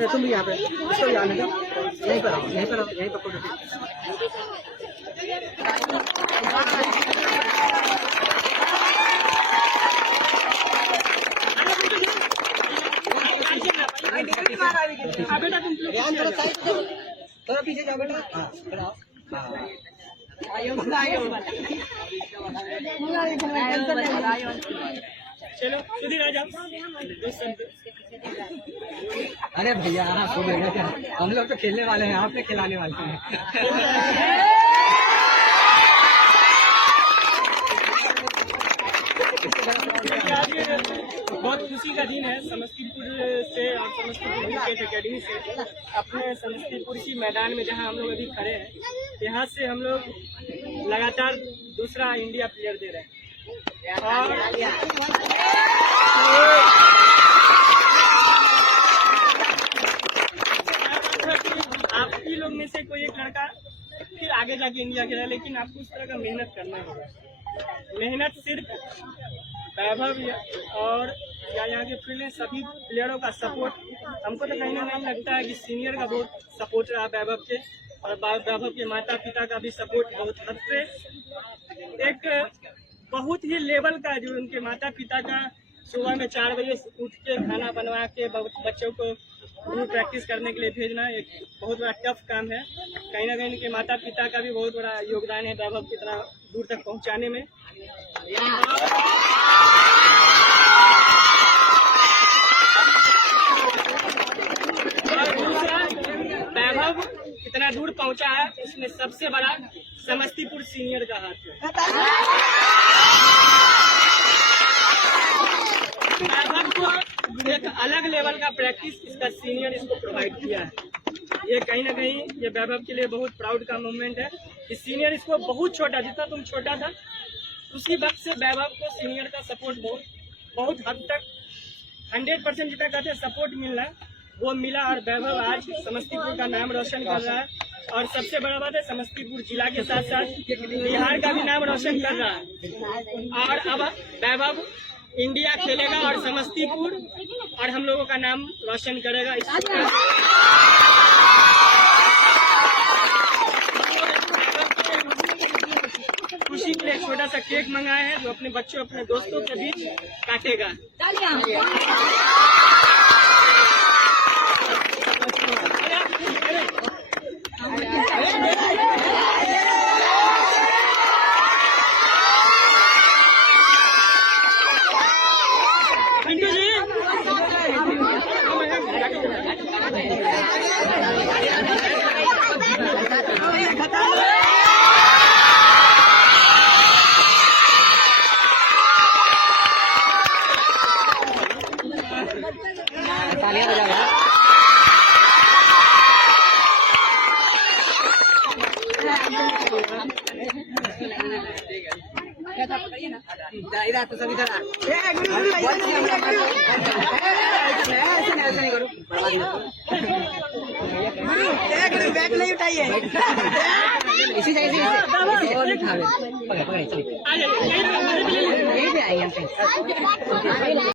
अरे तुम भी यहाँ पे इसको भी आने दो, यहीं पर आओ, यहीं पर आओ, यहीं पर फोटो बेटा तुम थोड़ा पीछे जाओ बेटा। हाँ आओ। चलो सुधीर आ जाओ। अरे भैया हम लोग तो खेलने वाले हैं, आप खिलाने वाले हैं। बहुत खुशी का दिन है। समस्तीपुर से और समस्तीपुर क्रिकेट अकेडमी से अपने समस्तीपुर की मैदान में जहां हम लोग अभी खड़े हैं, यहाँ से हम लोग लगातार दूसरा इंडिया प्लेयर दे रहे हैं। और आप ही लोग में से कोई एक लड़का फिर आगे जाके इंडिया खेला, लेकिन आपको उस तरह का मेहनत करना होगा। मेहनत सिर्फ वैभव और या यहाँ के फील्ड में सभी प्लेयरों का सपोर्ट, हमको तो कहीं ना कहीं लगता है कि सीनियर का बहुत सपोर्ट रहा वैभव के, और वैभव के माता पिता का भी सपोर्ट बहुत हद से। एक बहुत ही लेवल का जो उनके माता पिता का सुबह में 4 बजे उठ के खाना बनवा के बच्चों को प्रैक्टिस करने के लिए भेजना एक बहुत बड़ा टफ काम है। कहीं ना कहीं उनके माता पिता का भी बहुत बड़ा योगदान है वैभव की तरह दूर तक पहुंचाने में। और दूसरा, वैभव कितना दूर पहुंचा है इसमें सबसे बड़ा समस्तीपुर सीनियर का हाथ है। वैभव को एक अलग लेवल का प्रैक्टिस इसका सीनियर इसको प्रोवाइड किया है। ये कहीं ना कहीं ये वैभव के लिए बहुत प्राउड का मोमेंट है कि सीनियर इसको बहुत छोटा, जितना तुम छोटा था उसी वक्त से वैभव को सीनियर का सपोर्ट बहुत हद तक 100% जितना कहते सपोर्ट मिलना वो मिला, और वैभव आज समस्तीपुर का नाम रोशन कर रहा है। और सबसे बड़ा बात है, समस्तीपुर जिला के साथ साथ बिहार का भी नाम रोशन कर रहा है। और अब वैभव इंडिया खेलेगा और समस्तीपुर और हम लोगों का नाम रोशन करेगा। खुशी के लिए एक छोटा सा केक मंगाए हैं जो अपने बच्चों अपने दोस्तों के बीच काटेगा। इधर तो सब इधर बैग नहीं उठाइए, इसी जगह से